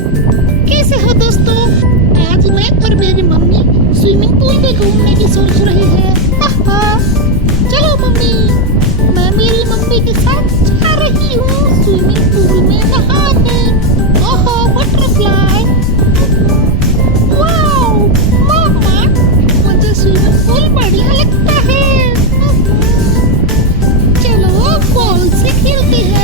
कैसे हो दोस्तों? आज मैं और मेरी मम्मी स्विमिंग पूल में घूमने की सोच रहे हैं। चलो मम्मी, मैं मेरी मम्मी के साथ जा रही हूँ स्विमिंग पूल में नहाने। ओहो बटरफ्लाई, वाओ मामा, मुझे स्विमिंग पूल बढ़िया लगता है। चलो बॉल से खेलते हैं।